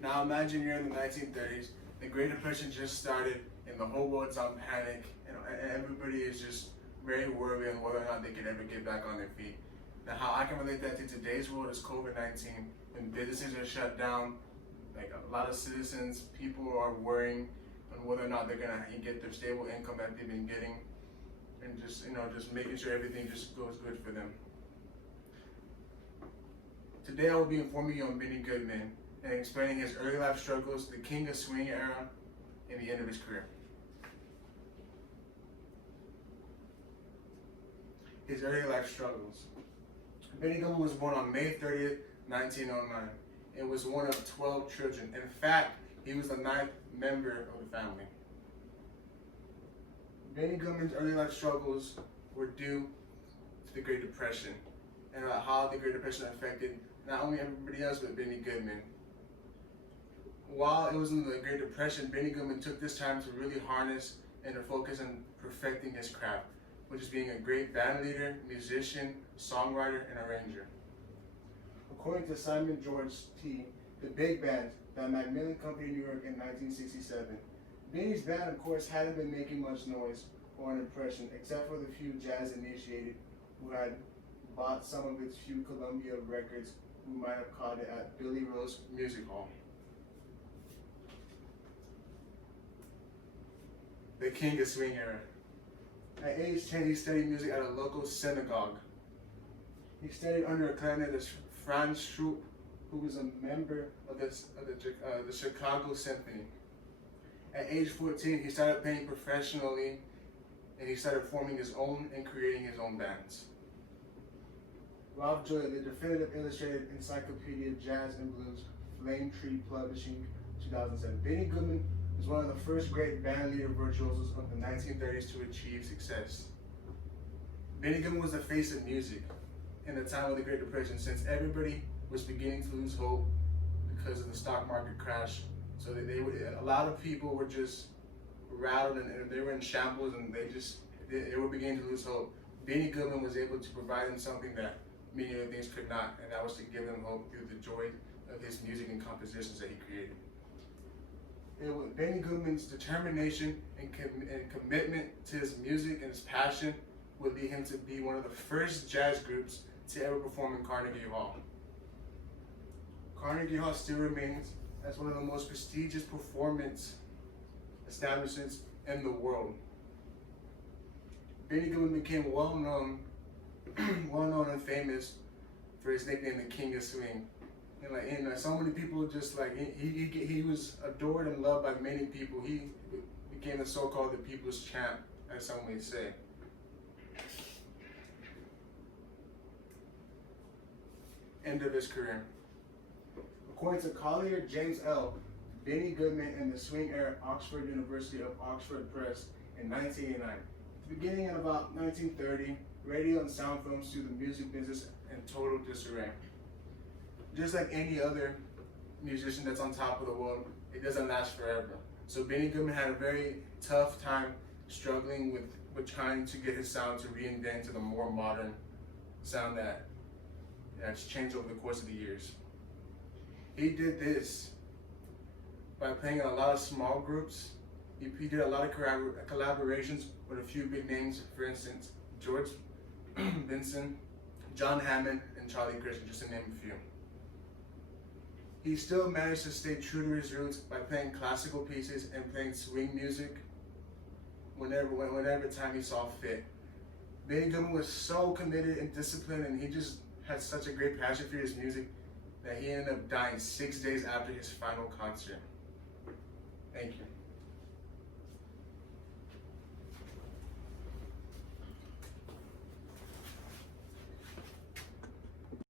Now imagine you're in the 1930s, the Great Depression just started, and the whole world's on panic, and everybody is just very worried on whether or not they can ever get back on their feet. Now how I can relate that to today's world is COVID-19, when businesses are shut down, like a lot of citizens, people are worrying on whether or not they're gonna get their stable income that they've been getting, and just making sure everything just goes good for them. Today I will be informing you on Benny Goodman and explaining his early life struggles, the king of swing era, and the end of his career. His early life struggles. Benny Goodman was born on May 30th, 1909, and was one of 12 children. In fact, he was the 9th member of the family. Benny Goodman's early life struggles were due to the Great Depression, and how the Great Depression affected not only everybody else but Benny Goodman. While it was in the Great Depression, Benny Goodman took this time to really harness and to focus on perfecting his craft, which is being a great band leader, musician, songwriter, and arranger. According to Simon George T., the big band, the Macmillan Company in New York in 1967, Benny's band, of course, hadn't been making much noise or an impression, except for the few jazz initiated who had bought some of its few Columbia records, who might have caught it at Billy Rose Music Hall. The king of swing era. At age 10, he studied music at a local synagogue. He studied under a clarinetist, Franz Schrupp, who was a member of the Chicago Symphony. At age 14, he started playing professionally, and he started forming his own and creating his own bands. Ralph Joy, the definitive illustrated encyclopedia of jazz and blues, Flame Tree Publishing, 2007. Benny Goodman was one of the first great band leader virtuosos of the 1930s to achieve success. Benny Goodman was the face of music in the time of the Great Depression, since everybody was beginning to lose hope because of the stock market crash. So a lot of people were just rattled, and they were in shambles, and they were beginning to lose hope. Benny Goodman was able to provide them something that many other things could not, and that was to give them hope through the joy of his music and compositions that he created. It was Benny Goodman's determination and commitment to his music and his passion would lead him to be one of the first jazz groups to ever perform in Carnegie Hall. Carnegie Hall still remains as one of the most prestigious performance establishments in the world. Benny Goodman became well known and famous for his nickname, the King of Swing. And so many people just he was adored and loved by many people. He became the so-called the people's champ, as some may say. End of his career. According to Collier James L., Benny Goodman and the swing era Oxford University of Oxford Press in 1989. Beginning in about 1930, radio and sound films threw the music business in total disarray. Just like any other musician that's on top of the world, it doesn't last forever. So Benny Goodman had a very tough time struggling with trying to get his sound to reinvent to the more modern sound that's changed over the course of the years. He did this by playing in a lot of small groups. He did a lot of collaborations with a few big names, for instance, George Benson, John Hammond, and Charlie Christian, just to name a few. He still managed to stay true to his roots by playing classical pieces and playing swing music whenever time he saw fit. Benny Goodman was so committed and disciplined, and he just had such a great passion for his music that he ended up dying 6 days after his final concert. Thank you.